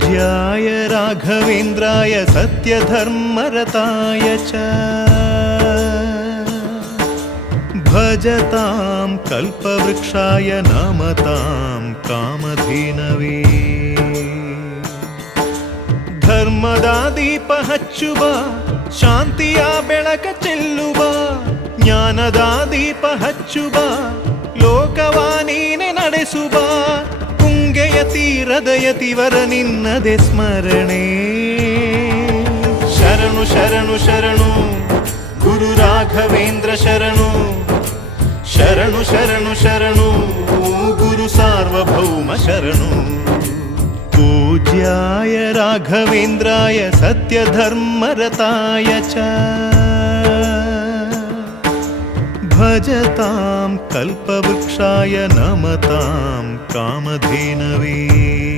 पूज्याय राघवेन्द्राय सत्यधर्मरताय च भजतां कल्पवृक्षाय नमतां कामधेनवे ಧರ್ಮದ ದೀಪ ಹಚ್ಚುವ ಶಾಂತಿಯ ಬೆಳಕ ಚೆಲ್ಲುವ ಜ್ಞಾನದ ದೀಪ ಹಚ್ಚುವ ಲೋಕವ ನೀನೆ ನಡೆಸುವ ತುಂಗೆಯ ತೀರದ ಯತಿವರ ನಿನ್ನದೆ ಸ್ಮರಣೆ ಶರಣು ಶರಣು ಶರಣು ಗುರು ರಾಘವೇಂದ್ರ ಶರಣು ಶರಣು ಶರಣು ಶರಣು ಗುರು ಸಾರ್ವಭೌಮ ಶರಣು पूज्याय राघवेन्द्राय सत्यधर्मरताय च भजतां कल्पवृक्षाय नमतां कामधेनवे